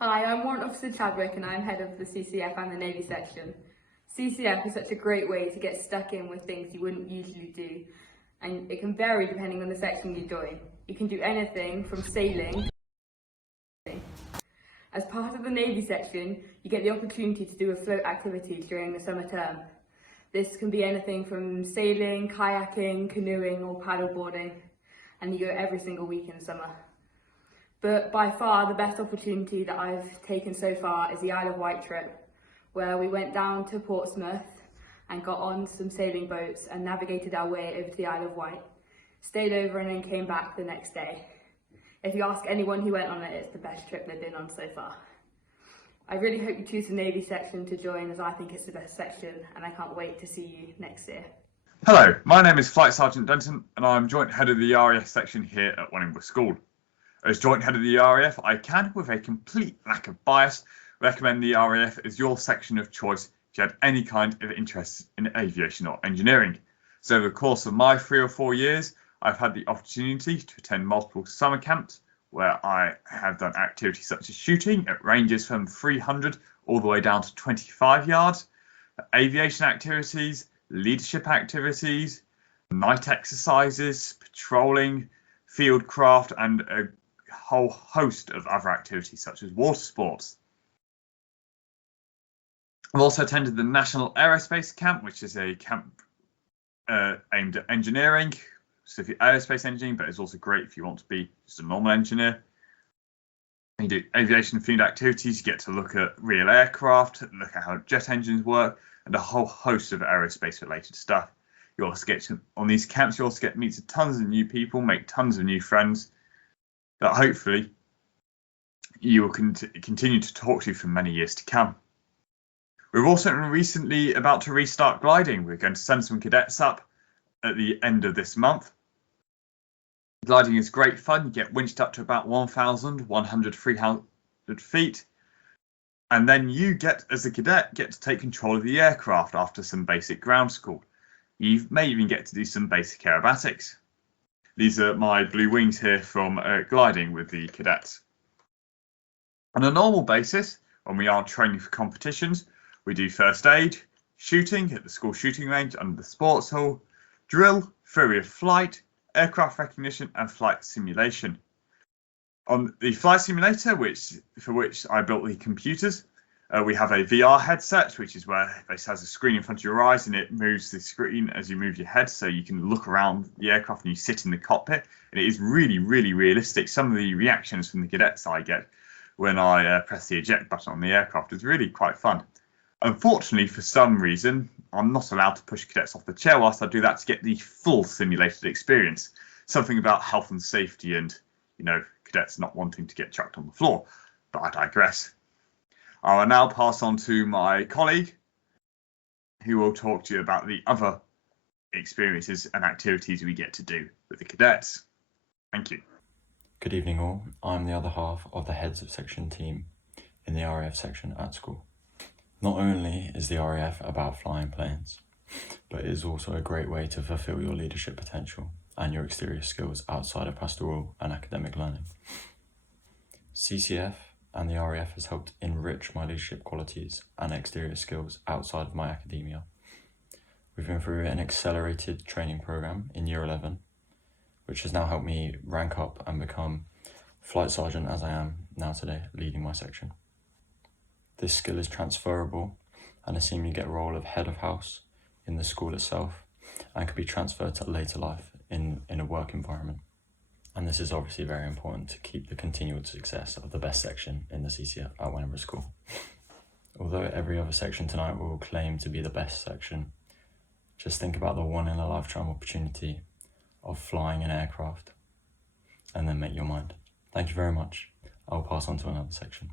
Hi, I'm Warrant Officer Chadwick and I'm head of the CCF and the Navy section. CCF is such a great way to get stuck in with things you wouldn't usually do, and it can vary depending on the section you join. You can do anything from sailing. As part of the Navy section, you get the opportunity to do a float activity during the summer term. This can be anything from sailing, kayaking, canoeing or paddleboarding, and you go every single week in the summer. But by far the best opportunity that I've taken so far is the Isle of Wight trip, where we went down to Portsmouth and got on some sailing boats and navigated our way over to the Isle of Wight, stayed over and then came back the next day. If you ask anyone who went on it, it's the best trip they've been on so far. I really hope you choose the Navy section to join, as I think it's the best section and I can't wait to see you next year. Hello, my name is Flight Sergeant Denton and I'm Joint Head of the RAF section here at Wellingborough School. As Joint Head of the RAF, I can, with a complete lack of bias, recommend the RAF as your section of choice if you had any kind of interest in aviation or engineering. So over the course of my 3 or 4 years, I've had the opportunity to attend multiple summer camps where I have done activities such as shooting at ranges from 300 all the way down to 25 yards, aviation activities, leadership activities, night exercises, patrolling, field craft, and a whole host of other activities such as water sports. I've also attended the National Aerospace Camp, which is a camp aimed at engineering, specifically aerospace engineering, but it's also great if you want to be just a normal engineer. You do aviation themed activities, you get to look at real aircraft, look at how jet engines work, and a whole host of aerospace related stuff. You also get to, on these camps, you also get to meet tons of new people, make tons of new friends that hopefully you will continue to talk to for many years to come. We're also recently about to restart gliding. We're going to send some cadets up at the end of this month. Gliding is great fun. You get winched up to about 1,100, 300 feet. And then you get, as a cadet, get to take control of the aircraft after some basic ground school. You may even get to do some basic aerobatics. These are my blue wings here from gliding with the cadets. On a normal basis, when we aren't training for competitions, we do first aid, shooting at the school shooting range under the sports hall, drill, theory of flight, aircraft recognition and flight simulation. On the flight simulator, for which I built the computers, we have a VR headset, which is where this has a screen in front of your eyes and it moves the screen as you move your head, so you can look around the aircraft and you sit in the cockpit. And it is really, really realistic. Some of the reactions from the cadets I get when I press the eject button on the aircraft is really quite fun. Unfortunately, for some reason, I'm not allowed to push cadets off the chair whilst I do that to get the full simulated experience. Something about health and safety and, cadets not wanting to get chucked on the floor. But I digress. I will now pass on to my colleague, who will talk to you about the other experiences and activities we get to do with the cadets. Thank you. Good evening all. I'm the other half of the heads of section team in the RAF section at school. Not only is the RAF about flying planes, but it is also a great way to fulfill your leadership potential and your exterior skills outside of pastoral and academic learning. CCF and the RAF has helped enrich my leadership qualities and exterior skills outside of my academia. We've been through an accelerated training program in Year 11, which has now helped me rank up and become flight sergeant as I am now today, leading my section. This skill is transferable and has seen me get a role of head of house in the school itself and can be transferred to later life in a work environment. And this is obviously very important to keep the continued success of the best section in the CCF at Wellingborough School. Although every other section tonight will claim to be the best section, just think about the one in a lifetime opportunity of flying an aircraft and then make your mind. Thank you very much. I'll pass on to another section.